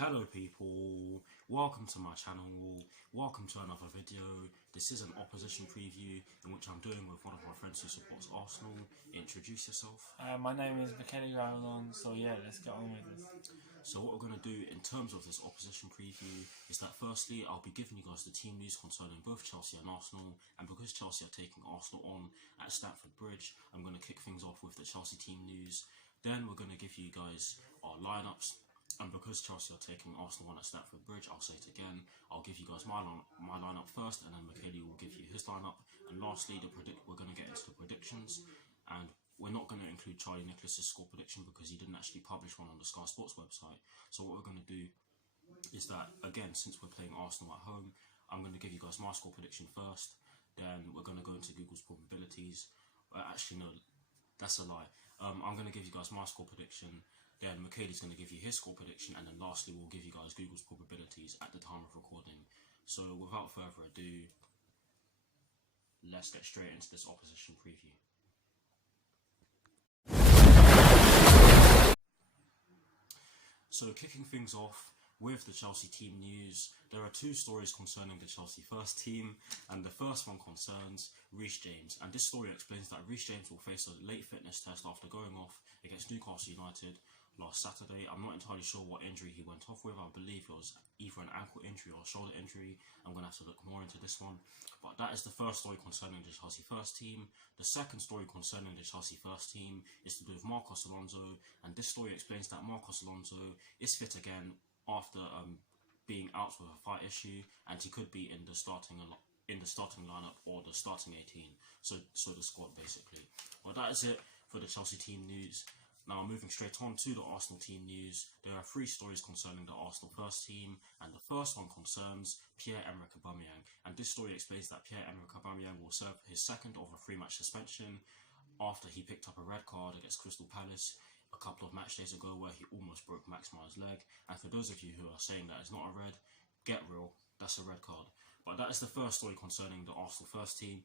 Hello people, welcome to my channel, welcome to another video. This is an opposition preview in which I'm doing with one of my friends who supports Arsenal. Introduce yourself. My name is premierleague, so yeah, let's get on with this. So what we're going to do in terms of this opposition preview is that firstly I'll be giving you guys the team news concerning both Chelsea and Arsenal, and because Chelsea are taking Arsenal on at Stamford Bridge, I'm going to kick things off with the Chelsea team news. Then we're going to give you guys our lineups. And because Chelsea are taking Arsenal on at Stamford Bridge, I'll say it again, I'll give you guys my lineup first, and then Michaeli will give you his lineup. And lastly, we're going to get into the predictions. And we're not going to include Charlie Nicholas's score prediction because he didn't actually publish one on the Sky Sports website. So what we're going to do is that, again, since we're playing Arsenal at home, I'm going to give you guys my score prediction first. Then we're going to go into Google's probabilities. Actually, no, that's a lie. I'm going to give you guys my score prediction. Then Michaeli's going to give you his score prediction, and then lastly we'll give you guys Google's probabilities at the time of recording. So without further ado, let's get straight into this opposition preview. So kicking things off with the Chelsea team news, there are two stories concerning the Chelsea first team, and the first one concerns Reece James, and this story explains that Reece James will face a late fitness test after going off against Newcastle United last Saturday. I'm not entirely sure what injury he went off with. I believe it was either an ankle injury or a shoulder injury. I'm going to have to look more into this one. But that is the first story concerning the Chelsea first team. The second story concerning the Chelsea first team is to do with Marcos Alonso, and this story explains that Marcos Alonso is fit again after being out with a thigh issue, and he could be in the starting lineup or the starting 18, so the squad basically. But that is it for the Chelsea team news. Now moving straight on to the Arsenal team news, there are three stories concerning the Arsenal first team, and the first one concerns Pierre-Emerick Aubameyang, and this story explains that Pierre-Emerick Aubameyang will serve his second of a 3-match suspension after he picked up a red card against Crystal Palace a couple of match days ago where he almost broke Max Meyer's leg. And for those of you who are saying that it's not a red, get real, that's a red card. But that is the first story concerning the Arsenal first team.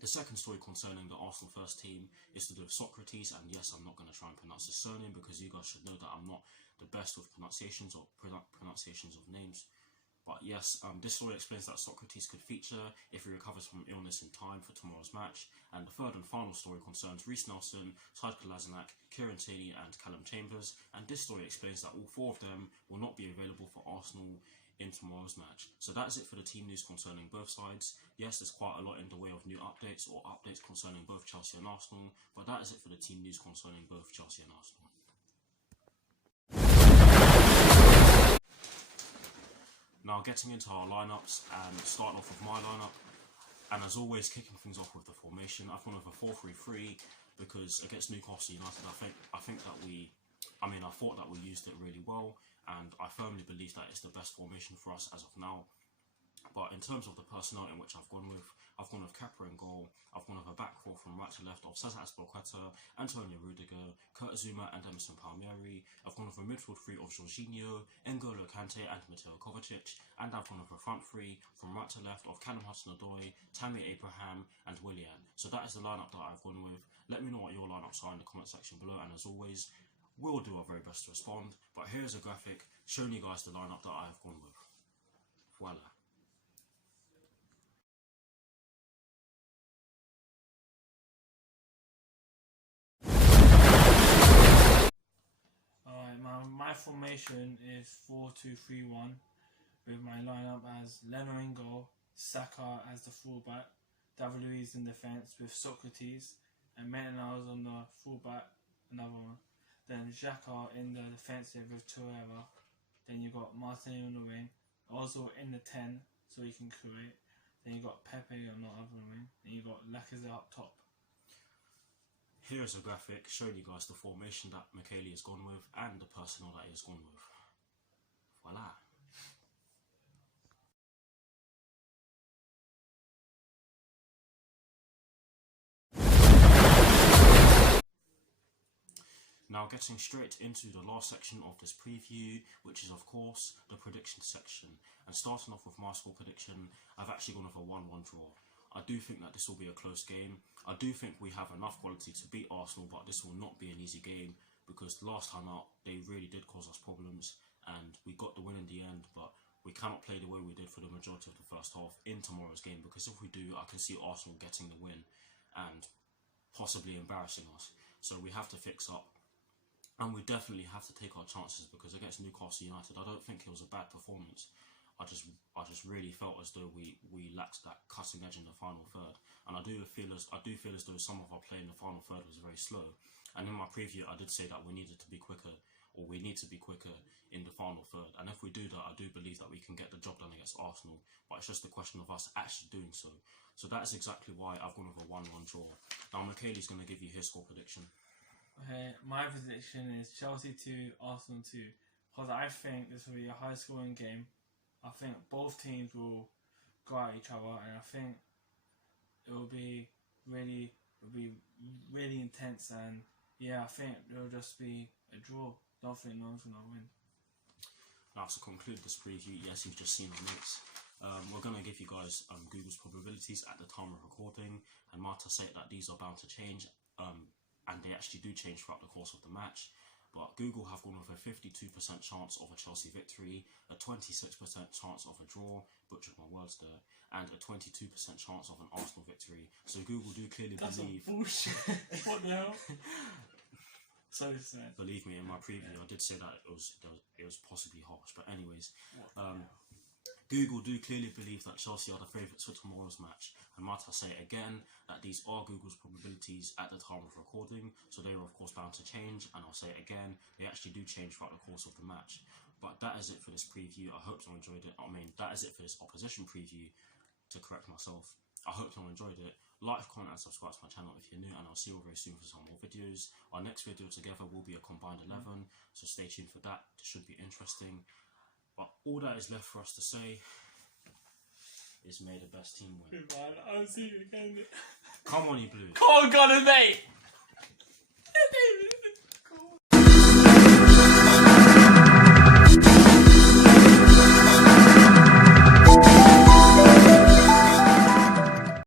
The second story concerning the Arsenal first team is to do with Socrates, and yes, I'm not going to try and pronounce his surname because you guys should know that I'm not the best with pronunciations of names. But yes, this story explains that Socrates could feature if he recovers from illness in time for tomorrow's match. And the third and final story concerns Reiss Nelson, Saad Kolasinac, Kieran Tierney and Callum Chambers, and this story explains that all four of them will not be available for Arsenal in tomorrow's match. So that's it for the team news concerning both sides. Yes, there's quite a lot in the way of new updates or updates concerning both Chelsea and Arsenal, but that is it for the team news concerning both Chelsea and Arsenal. Now getting into our lineups, and starting off with my lineup, and as always kicking things off with the formation, I've gone with a 4-3-3 because against Newcastle United I thought that we used it really well, and I firmly believe that it's the best formation for us as of now. But in terms of the personnel in which I've gone with Kepa in goal. I've gone with a back four from right to left of Cesar Azpilicueta, Antonio Rudiger, Kurt Zouma and Emerson Palmieri. I've gone with a midfield three of Jorginho, N'Golo Kante and Mateo Kovacic, and I've gone with a front three from right to left of Callum Hudson-Odoi, Tammy Abraham and Willian. So that is the lineup that I've gone with. Let me know what your lineups are in the comment section below, and as always, we'll do our very best to respond. But here's a graphic showing you guys the lineup that I've gone with. Voila. My formation is 4-2-3-1 with my lineup as Leno in goal, Saka as the fullback, David Luiz in defence with Socrates, and Maitland-Niles on the fullback, another one. Then Xhaka in the defensive with Torreira. Then you got Martinelli on the wing, also in the 10 so he can create. Then you got Pepe on the other wing. Then you got Lacazette up top. Here's a graphic showing you guys the formation that Michaeli has gone with and the personnel that he has gone with. Voila. Now getting straight into the last section of this preview, which is of course the prediction section. And starting off with my score prediction, I've actually gone with a 1-1 draw. I do think that this will be a close game. I do think we have enough quality to beat Arsenal, but this will not be an easy game because last time out they really did cause us problems, and we got the win in the end, but we cannot play the way we did for the majority of the first half in tomorrow's game, because if we do, I can see Arsenal getting the win and possibly embarrassing us. So we have to fix up, and we definitely have to take our chances, because against Newcastle United, I don't think it was a bad performance. I just really felt as though we lacked that cutting edge in the final third, and I do feel as though some of our play in the final third was very slow. And in my preview, I did say that we need to be quicker in the final third. And if we do that, I do believe that we can get the job done against Arsenal. But it's just a question of us actually doing so. So that is exactly why I've gone with a 1-1 draw. Now, Michaeli's going to give you his score prediction. Okay, my prediction is Chelsea 2, Arsenal 2. Because I think this will be a high-scoring game. I think both teams will go at each other, and I think it will be really intense. And yeah, I think it'll just be a draw. Don't think no one's gonna win. Now, to conclude this preview, yes, you've just seen our notes. We're going to give you guys Google's probabilities at the time of recording, and Marta said that these are bound to change, and they actually do change throughout the course of the match. But Google have gone with a 52% chance of a Chelsea victory, a 26% chance of a draw, butchered my words there, and a 22% chance of an Arsenal victory. So Google do clearly believe... That's bullshit. What the hell? So sad. Believe me, in my preview, I did say that it was possibly harsh. But anyways, Google do clearly believe that Chelsea are the favourites for tomorrow's match. And might I say again that these are Google's probabilities at the time of recording, so they are of course bound to change. And I'll say it again, they actually do change throughout the course of the match. But that is it for this preview. I hope you enjoyed it. I mean, that is it for this opposition preview, to correct myself. I hope you enjoyed it. Like, comment and subscribe to my channel if you're new, and I'll see you all very soon for some more videos. Our next video together will be a combined 11, so stay tuned for that. It should be interesting. But all that is left for us to say is may the best team win. Man, I'll see you again. Come on, you Blues. Come on, Gunner, mate!